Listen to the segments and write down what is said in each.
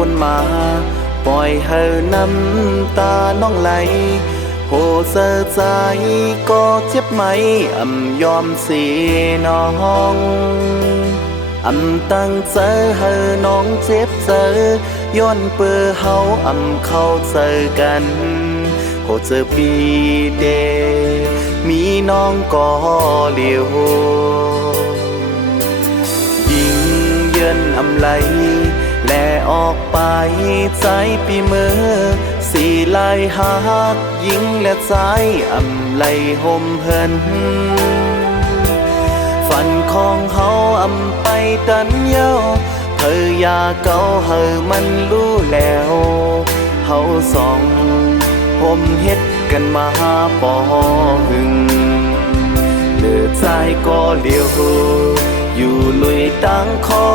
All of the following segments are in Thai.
กวนมาปล่อยให้น้ำตาน้องไหลโหเสียใจก็เจ็บไหมยอมสิน้องตั้งใจให้น้องเจ็บเจอย้อนเปื้อเฮาเข้าเจอกันโหเจอปีเดมีน้องก็เลียวยิงเยินไหลแลออกไปใจปีมือสีลายหักยิงและใจไหลห่มเฮินฝันของเฮาไปตันเย้าเธอยาเก่าเฮามันรู้แล้วเฮาสองห่มเฮ็ดกันมาปอหึงเหลือใจก็เลี้ยวอยู่ลุยตั้งคอ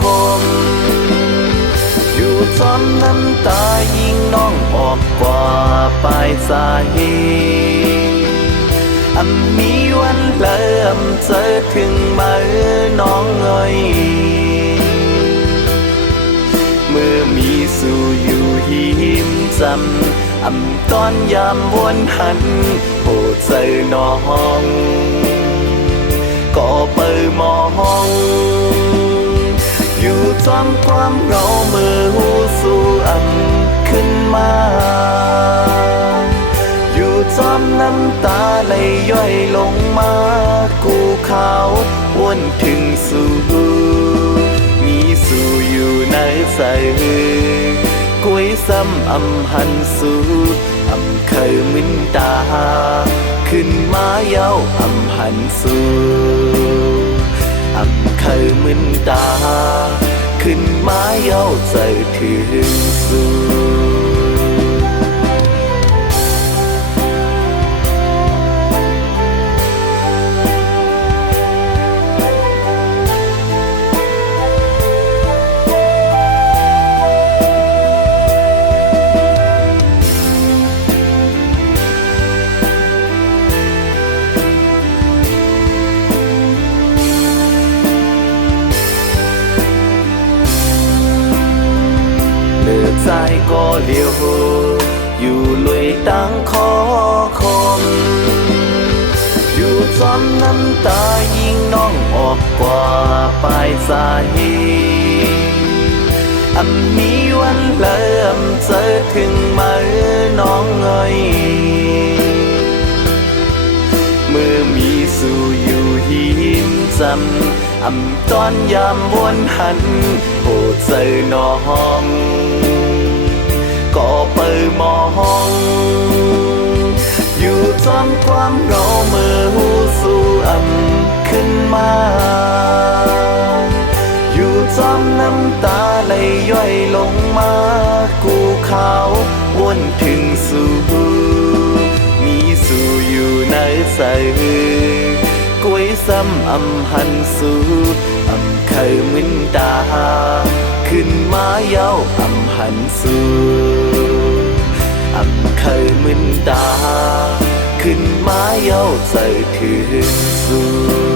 คมอยู่จอมน้ำตายิงน้องออกกว่าปลายสายมีวันเริ่มเจอถึงมือน้องเอ่ยเมื่อมีสู่อยู่หิมจำตอนยามวนหันโหเจอน้องก็เปิดมองอยู่จอมความเหงาเมื่อหูสู่ขึ้นมาอยู่จอมน้ำตาไหลย่อยลงมากูขาววนถึงสู่มีสู่อยู่ในใจกุ้ยซ้ำหันสู่เคยมึนตาขึ้นมาเย้าหันสู่เคยมึนตาขึ้นมาเย้าใจถึงสู่ใจก็เลี้ยวอยู่ลุยตั้งคอคมอยู่จอมน้ำตายิงน้องออกกว่าปลายสายมีวันเริ่มเจอถึงมือน้องเอ่ยเมื่อมีสู่อยู่หิมจำตอนยามวนหันโหเจอน้องก็เปิดมองอยู่จอมความเหงาเมื่อหูสู่ขึ้นมาอยู่จอมน้ำตาไหลย่อยลงมากูขาววนถึงสู่มีสู่อยู่ในใจกุ้ยซ้ำหันสู่เคยมึนตาขึ้นมาเย้าหันสู่เคยมึนตาขึ้นมาเย้าใจถึงสู่